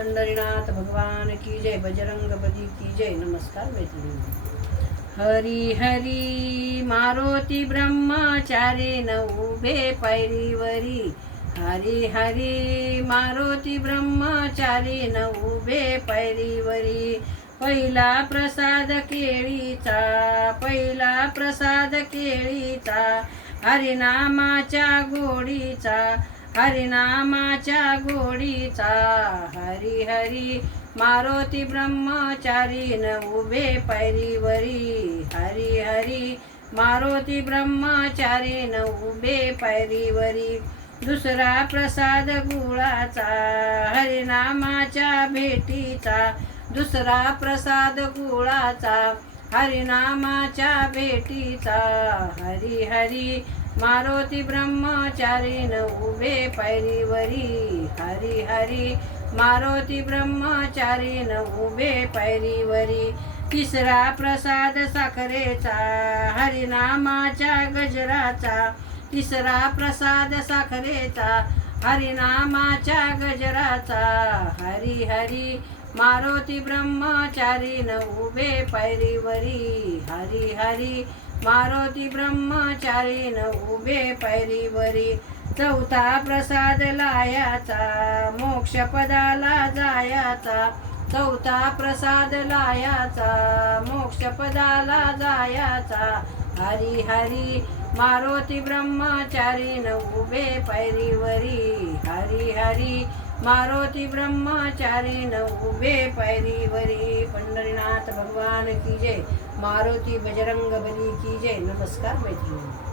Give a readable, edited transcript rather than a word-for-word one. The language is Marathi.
पंढरीनाथ भगवान की जय, बजरंग बली की जय। नमस्कार मैत्रिणी। हरी हरी मारुती ब्रह्मचारी न उभे पायरीवरी, हरी हरी मारुती ब्रह्मचारी न उभे पायरीवरी। पहिला प्रसाद केळीचा, पहिला प्रसाद केळीचा, हरिनामाच्या गोडीचा, हरिनामाच्या गोडीचा। हरी हरी मारुती ब्रह्मचारी न उभे पायरीवरी, हरी हरी मारुती ब्रह्मचारी न उभे पायरीवरी। दुसरा प्रसाद गुळाचा, हरिनामाच्या भेटीचा, दुसरा प्रसाद गुळाचा, हरिनामाच्या भेटीचा। हरी हरी मारुती ब्रह्मचारी न उभे पायरीवरी, हरी हरी मारुती ब्रह्मचारी न उभे पायरीवरी। तिसरा प्रसाद साखरेचा, हरिनामाच्या गजराचा, तिसरा प्रसाद साखरेचा, हरिनामाच्या गजराचा। हरी हरी मारुती ब्रह्मचारी न उभे पायरीवरी, हरी हरी मारुती ब्रह्मचारी न उभे पायरीवरी। चौथा प्रसाद लायाचा, मोक्षपदाला जायाचा, चौथा प्रसाद लायाचा, मोक्षपदाला जायाचा। हरी हरी मारुती ब्रह्मचारी न उभे पायरीवरी, हरी हरी मारुती ब्रह्मचारी न उभे पायरीवरी। पंढरीनाथ भगवान की जय, मारुती बजरंग बली की जय। नमस्कार मैत्रिणी।